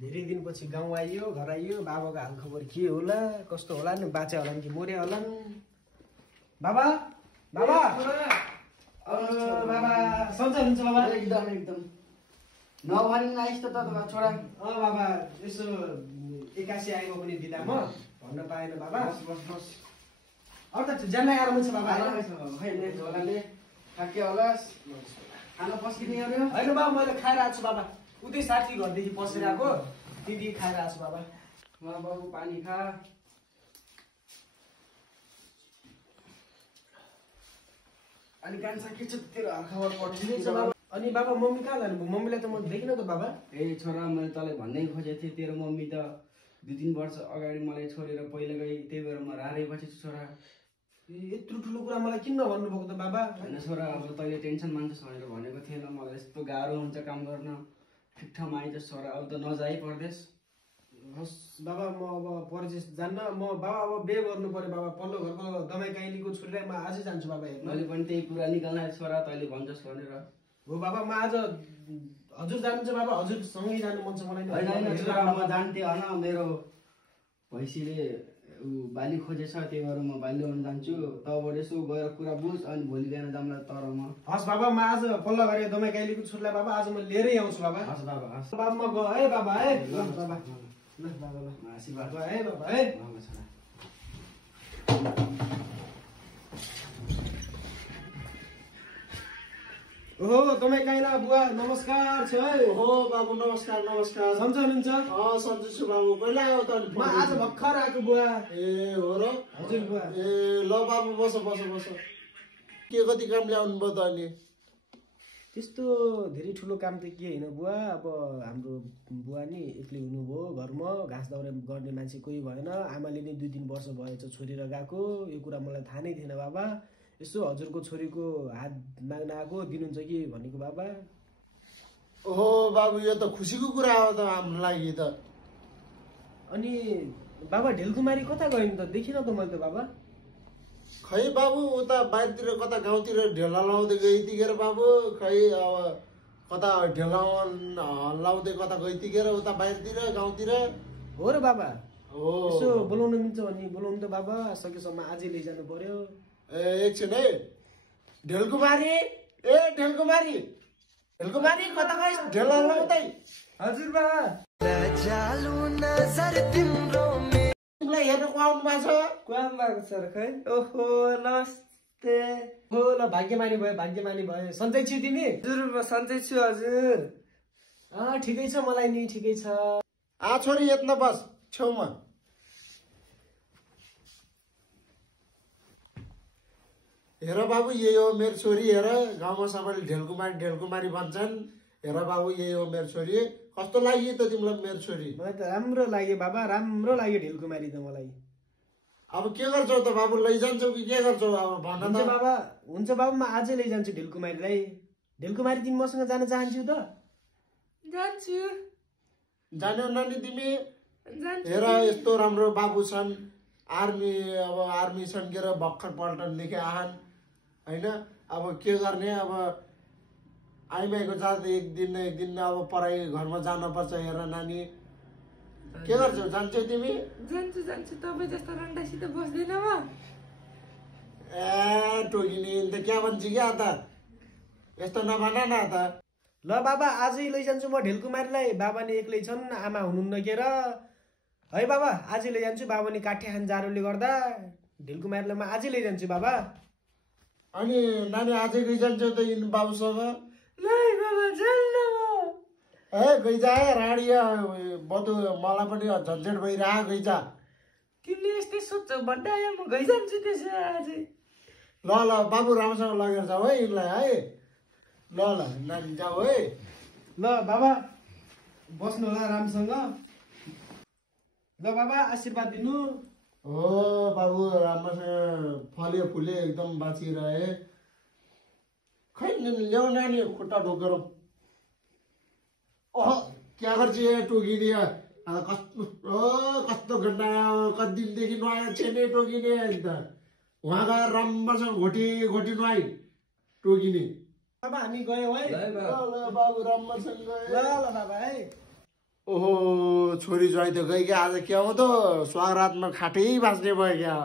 धेरै दिनपछि गाउँ आइयो, घर आइयो। बाबाको हालखबर के होला, कस्तो होला नि, बाँचे होला कि मरे होला नि। बाबा बाबा बाबा सन्चै हुनुहुन्छ बाबा? एकदम नभनी आइस् त छोरा। बाबा यसो 81 आएको पनि बिदा म भन्न पाएन बाबा। बस अब त जान्नै आरामै छ बाबा। खैले झोलाले थाक्यो होलास्। खाना पस्किने गर्यो? होइन बाबा, मैले खाएर आएको छु बाबा। उतै साथी घरदेखि पसेर आएको, त्यति खाएर आएको छु बाबा। बाबु पानी खा। अनि कान्छा के छ तेरो हालखबर पठाइदिन्छ बाबा? अनि बाबा मम्मी कहाँ जानुभयो? मम्मीलाई त म देखिनँ त बाबा। ए छोरा, मैले तँलाई भन्नै खोजेको थिएँ, तेरो मम्मी त 2-3 वर्ष अगाडि मलाई छोडेर पहिला गई, त्यही भएर म रारै बसेछु छोरा। यत्रो ठुलो कुरा मलाई किन भन्नुभएको त बाबा? होइन छोरा, अब तैँले टेन्सन मान्छस् भनेर भनेको थिएन, मलाई यस्तो गाह्रो हुन्छ काम गर्न। ठिक ठाउँमा आइजस् छोरा, अब त नजाइ परदेश। हस् बाबा, म अब परदेश जान्न। म बाबा अब बिहे गर्नु पर्यो बाबा। पल्लो घरको दमाई काइलीको छोरीलाई म आजै जान्छु बाबा हेर्न। मैले पनि त्यही कुरा निकाल्न छोरा, तैँले भन्छस् भनेर। हो बाबा, म आज हजुर जानुहुन्छ बाबा, हजुरसँगै जानु मन छ मलाई। होइन छोरा, म जान्थेँ होइन, मेरो भैँसीले बाली खोजेछ, त्यही भएर म बाली ल्याउनु जान्छु। तबबाट यसो गएर कुरा बुझ, अनि भोलि बिहान जाउँला तर म। हस् बाबा, म आज पल्लो घरे दमाई काइलीको छोरीलाई बाबा आज म लिएरै आउँछु बाबा। हस् बाबा, हस् बाबा, म गएँ है बाबा है। ल बाबा, ल बाबा, ल आशीर्वाद गएँ है बाबा है। छोरा। ओहो दमाई काइला बुवा, नमस्कार छ है। हो बाबु, नमस्कार नमस्कार। सन्चै हुनुहुन्छ? सन्चै छु बाबु। कहिले आयो त? म आज भर्खर आएको बुवा। ए हो र? हजुर बुवा। ए ल बाबु, बस बस बस। के कति काम ल्याउनु भयो त अनि? त्यस्तो धेरै ठुलो काम त के होइन बुवा। अब हाम्रो बुवा नि एक्लै हुनुभयो घरमा, घाँस दाउरा गर्ने मान्छे कोही भएन। आमाले नि 2-3 वर्ष भएछ छोडेर गएको। यो कुरा मलाई थाहा नै थिएन बाबा। यसो हजुरको छोरीको हात माग्न आएको, दिनुहुन्छ कि भनेको बाबा। ओहो बाबु, यो त खुसीको कुरा हो त हाम्रो लागि त। अनि बाबा ढेलकुमारी कता गयो नि त? देखिनँ त मैले त बाबा। खै बाबु, उता बाहिरतिर कता गाउँतिर ढेला लाउँदै गइतिखेर बाबु। खै अब कता ढेला लाउँदै कता गइतिखेर उता बाहिरतिर गाउँतिर। हो र बाबा? हो। यसो बोलाउनु मिल्छ भने बोलाउनु त बाबा, सकेसम्म आजै लैजानु पर्यो। ए एकछिन है। ढेलकुमारी, ए ढेलकुमारी, ढेलकुमारी कता गइस्? ढेला लाउँदै। हजुर बाबा। तिमीलाई हेर्नु को आउनु भएको छ? कुहाम भएको छ र खै। ओहो नमस्ते। हो ल, भाग्यमानी भयो भाग्यमानी भयो। सन्चै छु तिमी? हजुर, म सन्चै छु हजुर। ठिकै छ मलाई नि, ठिकै छ। छोरी यत्न बस छेउमा। हेर बाबु, यही हो मेरो छोरी। हेर, गाउँमा सबैले ढेलकुमारी ढेलकुमारी भन्छन्। हेर बाबु, यही हो मेरो छोरी। कस्तो लाग्यो त तिमीलाई मेरो छोरी? मलाई त राम्रो लाग्यो बाबा, राम्रो लाग्यो ढेलकुमारी त मलाई। अब के गर्छौ त बाबु? लैजान्छौ कि के गर्छौ अब भन हुन्छ त। बाबा, हुन्छ बाबु, म आजै लैजान्छु ढेलकुमारीलाई। ढेलकुमारी तिमी मसँग जान चाहन्छौ त? जान्छु। जान्यौ नानी तिमी? जान्छु। हेर, यस्तो राम्रो बाबु छन्। आर्मी छन् के र, भर्खर पल्टनदेखि आहान होइन। अब के गर्ने, अब आइमाईको जात एक दिन अब पढाइ घरमा जानुपर्छ। हेर नानी, के गर्छौ? जान्छौ तिमी? जान्छु। तपाईँ जस्तो रन्डासित बस्दैन म। ए टोकिनी त क्या भन्छ क्या त? यस्तो नभन न त। ल बाबा, आजै लैजान्छु म ढेलकुमारीलाई। बाबा नि एक्लै छन्, आमा हुनुहुन्न के र। है बाबा, आजै लैजान्छु। बाबा नि काठे खान जाडोले गर्दा ढेलकुमारीलाई म आजै लैजान्छु बाबा। अनि नानी आजै गइजान्छौ त यिन बाबुसँग? बाबा जान्न म। ए गइजा राडिया, बदु मलाई पनि झन्झट भइरह। गइजा। तिमीले यस्तै सोध्छौ भन्दा म गइजान्छु त्यसो आजै। ल बाबु, राम्रोसँग लगेर जाऊ है यिनलाई है। ल नानी जाऊ है। ल बाबा, बस्नु होला राम्रोसँग। ल बाबा, आशीर्वाद दिनु। हो बाबु, राम्रोसँग फले फुले एकदम बाँचिरहे। खै ल्याउ नानी, खुट्टा ढोकेर। ओह, क्या गर्छ टोकिने? कस्तो घन्टा कति दिनदेखि नुहाएको छैन टोकिने। अन्त उहाँ गएर राम्रोसँग घोटी नुहाई टोकिने। बाबा हामी गयौँ है। ल बाबु, राम्रोसँग गए। ल बाबा है। ओहो छोरी ज्वाइँ त गइ क्या आज क्या हो त स्वागरातमा खाटै बाँच्ने भयो क्या